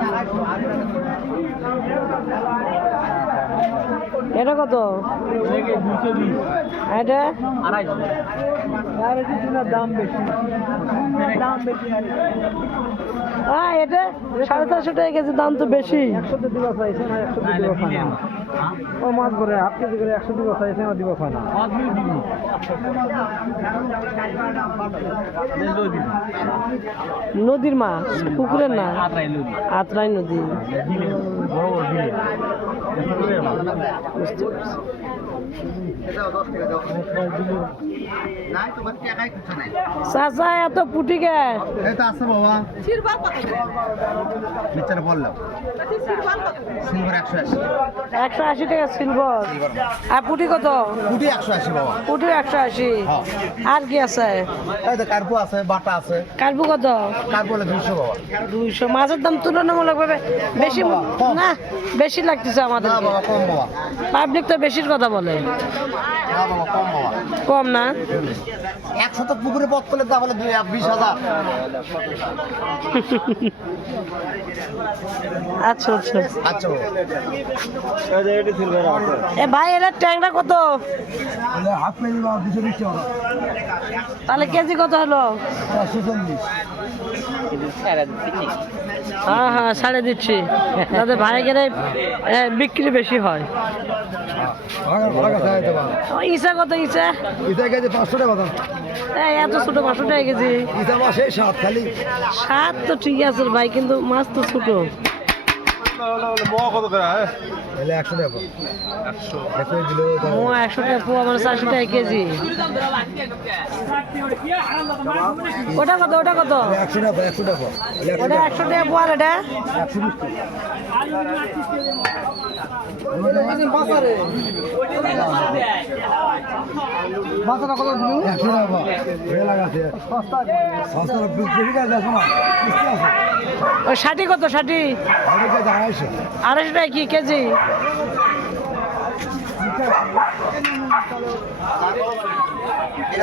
Caraca, এটা কত? এটা? দাম বেশি দাম বেশি হ্যাঁ এটা? সাড়ে চারশো টাকা কেজি দাম তো বেশি। একশো না না ও মাছ করে হাফ কেজি করে একশো না দিবস হয় না। নদীর মাছ পুকুরের না? আত্রাই নদী। বুঝতে পারছি। চাচা এত পুটি আছে বাবা। বিচারে বললাম। সিলভার একশো আশি। একশো আশি টাকা সিলভার। আর পুটি কত? কুটি একশো আশি বাবা। পুটি একশো আশি। হ্যাঁ। আর কি আছে? কার্পু আছে বাটা আছে। কার্পু কত? কার্পু হলে দুইশো বাবা। দুইশো। মাছের দাম তুলনামূলকভাবে বেশি না বেশি লাগতেছে আমাদের বাবা কম বাবা। পাবলিক তো বেশির কথা বলে। কম না? একশো তো পুকুরে পথ করলে তা বলে বিশ হাজার। আচ্ছা আচ্ছা। আচ্ছা। এ ভাই এটার ট্যাংরা কত? তাহলে কেজি কত হলো? হ্যাঁ হ্যাঁ ছাড়ে দিচ্ছি। তাদের ভাই গেলে বিক্রি বেশি হয়। ইসা কত ইসা? এটা কেজি পাঁচশো টাকা দাম এত ছোট পাঁচশো টাকা কেজি। এটা মাস এই সাত খালি স্বাদ তো ঠিক আছে ভাই, কিন্তু মাছ তো ছোট। একশো টাকা পোয়া মানে চারশো টাকা কেজি। ওটা কত ওটা কত? একশো টাকা একশো টাকা ওটা একশো টাকা পোয়ার এটা বাচ্চাটা কত দিল একশো টাকা ভয় লাগাছে সস্তা বেশি কাজ আছে না। ওই ষাটি কত ষাটি? আড়াইশো টাকা কি কেজি?